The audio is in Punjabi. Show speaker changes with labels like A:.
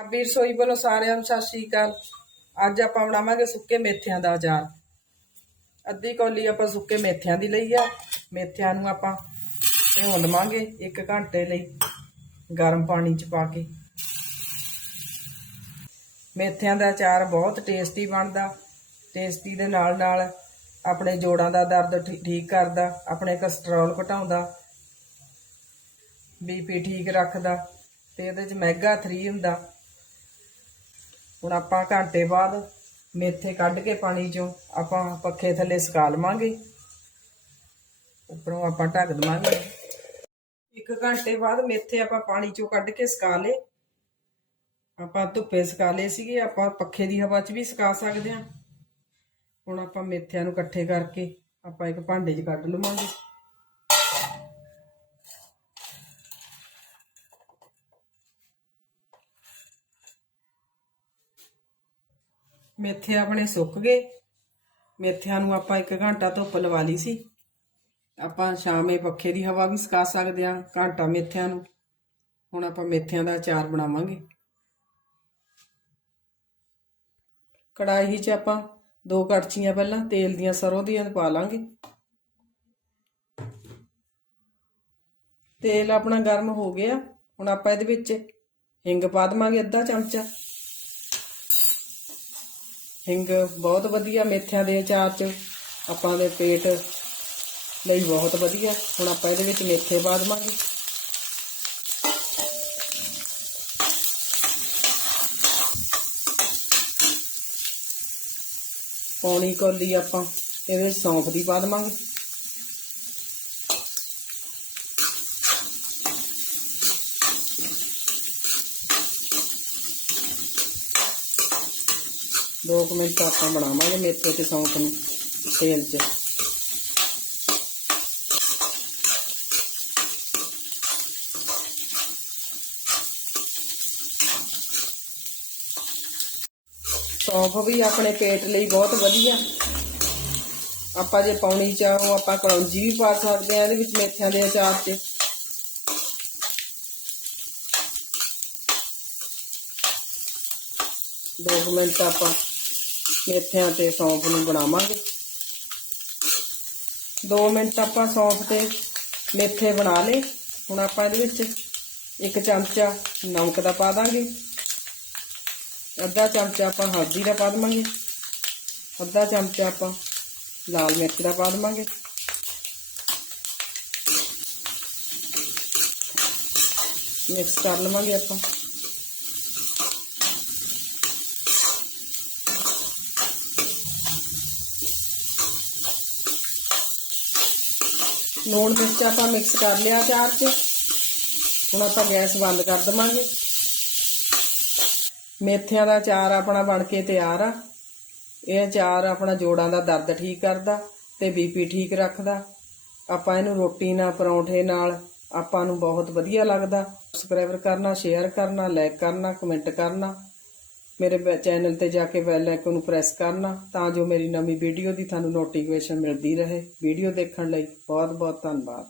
A: ਪੰਜਾਬੀ ਰਸੋਈ ਵੱਲੋਂ ਸਾਰਿਆਂ ਨੂੰ ਸਤਿ ਸ਼੍ਰੀ ਅਕਾਲ। ਅੱਜ ਆਪਾਂ ਬਣਾਵਾਂਗੇ ਸੁੱਕੇ ਮੇਥਿਆਂ ਦਾ ਅਚਾਰ। ਅੱਧੀ ਕੌਲੀ ਆਪਾਂ ਸੁੱਕੇ ਮੇਥਿਆਂ ਦੀ ਲਈ ਆ। ਮੇਥਿਆਂ ਨੂੰ ਆਪਾਂ ਭਿਉਂ ਲਵਾਂਗੇ 1 ਘੰਟੇ ਲਈ ਗਰਮ ਪਾਣੀ ਚ ਪਾ ਕੇ। ਮੇਥਿਆਂ ਦਾ ਅਚਾਰ ਬਹੁਤ ਟੇਸਟੀ ਬਣਦਾ। ਟੇਸਟੀ ਦੇ ਨਾਲ ਨਾਲ ਆਪਣੇ ਜੋੜਾਂ ਦਾ ਦਰਦ ਠੀ- ਠੀਕ ਕਰਦਾ, ਆਪਣੇ ਕੋਲੇਸਟ੍ਰੋਲ ਘਟਾਉਂਦਾ ਬੀਪੀ ਠੀਕ ਰੱਖਦਾ ਤੇ ਇਹਦੇ ਚ ਮੈਗਾ 3 ਹੁੰਦਾ। ਹੁਣ ਆਪਾਂ ਘੰਟੇ ਬਾਅਦ ਮੇਥੇ ਕੱਢ ਕੇ ਪਾਣੀ ਚੋਂ ਆਪਾਂ ਪੱਖੇ ਥੱਲੇ ਸੁਕਾ ਲਵਾਂਗੇ। ਉੱਪਰੋਂ ਆਪਾਂ ਢੱਕ ਦਵਾਂਗੇ। ਇੱਕ ਘੰਟੇ ਬਾਅਦ ਮੇਥੇ ਆਪਾਂ ਪਾਣੀ ਚੋਂ ਕੱਢ ਕੇ ਸੁਕਾ ਲੇ ਆਪਾਂ ਧੁੱਪੇ ਸੁਕਾ ਲਏ ਸੀਗੇ, ਆਪਾਂ ਪੱਖੇ ਦੀ ਹਵਾ 'ਚ ਵੀ ਸੁਕਾ ਸਕਦੇ ਹਾਂ। ਹੁਣ ਆਪਾਂ ਮੇਥਿਆਂ ਨੂੰ ਇਕੱਠੇ ਕਰਕੇ ਆਪਾਂ ਇੱਕ ਭਾਂਡੇ 'ਚ ਕੱਢ ਲਵਾਂਗੇ। ਮੇਥੇ ਆਪਣੇ ਸੁੱਕ ਗਏ। ਮੇਥਿਆਂ ਨੂੰ ਆਪਾਂ 1 ਘੰਟਾ ਧੁੱਪ ਲਵਾ ਲਈ ਸੀ। ਆਪਾਂ ਸ਼ਾਮੇ ਪੱਖੇ ਦੀ ਹਵਾ ਵੀ ਸੁਕਾ ਸਕਦੇ ਹਾਂ, ਘੰਟਾ ਮੇਥਿਆਂ ਨੂੰ। ਹੁਣ ਆਪਾਂ ਮੇਥਿਆਂ ਦਾ ਅਚਾਰ ਬਣਾਵਾਂਗੇ। ਕੜਾਹੀ 'ਚ ਆਪਾਂ ਦੋ ਕੜਛੀਆਂ ਪਹਿਲਾਂ ਤੇਲ ਦੀਆਂ ਸਰੋਂ ਦੀਆਂ ਪਾ ਲਾਂਗੇ। ਤੇਲ ਆਪਣਾ ਗਰਮ ਹੋ ਗਿਆ। ਹੁਣ ਆਪਾਂ ਇਹਦੇ ਵਿੱਚ ਹਿੰਗ ਪਾ ਦਵਾਂਗੇ ਅੱਧਾ ਚਮਚਾ। ਹਿੰਗ ਬਹੁਤ ਵਧੀਆ, ਮੇਥਿਆਂ ਦੇ ਅਚਾਰ 'ਚ ਆਪਾਂ ਦੇ ਪੇਟ ਲਈ ਬਹੁਤ ਵਧੀਆ। ਹੁਣ ਆਪਾਂ ਇਹਦੇ ਵਿੱਚ ਮੇਥੇ ਪਾ ਦਵਾਂਗੇ। ਪੌਣੀ ਕੋਲੀ ਆਪਾਂ ਇਹਦੇ ਵਿੱਚ ਸੌਂਫ ਦੀ ਪਾ ਦਵਾਂਗੇ। ਦੋ ਕੁ ਮਿੰਟ ਆਪਾਂ ਬਣਾਵਾਂਗੇ ਮੇਥੇ ਤੇ ਸੌਂਫ ਨੂੰ ਤੇਲ 'ਚ ਸੌਂਫ ਵੀ ਆਪਣੇ ਪੇਟ ਲਈ ਬਹੁਤ ਵਧੀਆ ਆਪਾਂ ਜੇ ਪਾਉਣੀ ਚਾਹੋ ਆਪਾਂ ਕਲੌਂਜੀ ਵੀ ਪਾ ਸਕਦੇ ਆ ਇਹਦੇ ਵਿੱਚ ਮੇਥਿਆਂ ਦੇ ਅਚਾਰ 'ਚ ਦੋ ਕੁ ਮਿੰਟ ਆਪਾਂ ਮੇਥਿਆਂ ਤੇ ਸੌਂਫ ਨੂੰ ਬਣਾਵਾਂਗੇ। 2 ਮਿੰਟ ਆਪਾਂ ਸੌਂਫ ਤੇ ਮੇਥੇ ਬਣਾ ਲਏ। ਹੁਣ ਆਪਾਂ ਇਹਦੇ ਵਿੱਚ ਇੱਕ ਚਮਚਾ ਨਮਕ ਦਾ ਪਾ ਦਾਂਗੇ। ਅੱਧਾ ਚਮਚਾ ਆਪਾਂ ਹਲਦੀ ਦਾ ਪਾ ਦਵਾਂਗੇ। ਅੱਧਾ ਚਮਚਾ ਆਪਾਂ ਲਾਲ ਮਿਰਚ ਦਾ ਪਾ ਦਵਾਂਗੇ। ਮਿਕਸ ਕਰ ਲਵਾਂਗੇ ਆਪਾਂ। ਲੂਣ ਮਿਰਚ ਆਪਾਂ ਮਿਕਸ ਕਰ ਲਿਆ ਚਾਰ 'ਚ। ਹੁਣ ਆਪਾਂ ਗੈਸ ਬੰਦ ਕਰ ਦਵਾਂਗੇ। ਮੇਥਿਆਂ ਦਾ ਅਚਾਰ ਆਪਣਾ ਬਣ ਕੇ ਤਿਆਰ ਆ। ਇਹ ਅਚਾਰ ਆਪਣਾ ਜੋੜਾਂ ਦਾ ਦਰਦ ਠੀਕ ਕਰਦਾ ਤੇ ਬੀਪੀ ਠੀਕ ਰੱਖਦਾ। ਆਪਾਂ ਇਹਨੂੰ ਰੋਟੀ ਨਾਲ, ਪਰੌਂਠੇ ਨਾਲ ਆਪਾਂ ਨੂੰ ਬਹੁਤ ਵਧੀਆ ਲੱਗਦਾ। ਸਬਸਕ੍ਰਾਈਬਰ ਕਰਨਾ ਸ਼ੇਅਰ ਕਰਨਾ ਲਾਈਕ ਕਰਨਾ ਕਮੈਂਟ ਕਰਨਾ। ਮੇਰੇ ਚੈਨਲ ਤੇ ਜਾ ਕੇ ਬੈਲ ਆਈਕਨ ਨੂੰ ਪ੍ਰੈਸ ਕਰਨਾ, ਤਾਂ ਜੋ ਮੇਰੀ ਨਵੀਂ ਵੀਡੀਓ ਦੀ ਤੁਹਾਨੂੰ ਨੋਟੀਫਿਕੇਸ਼ਨ ਮਿਲਦੀ ਰਹੇ। ਵੀਡੀਓ ਦੇਖਣ ਲਈ ਬਹੁਤ ਬਹੁਤ ਧੰਨਵਾਦ।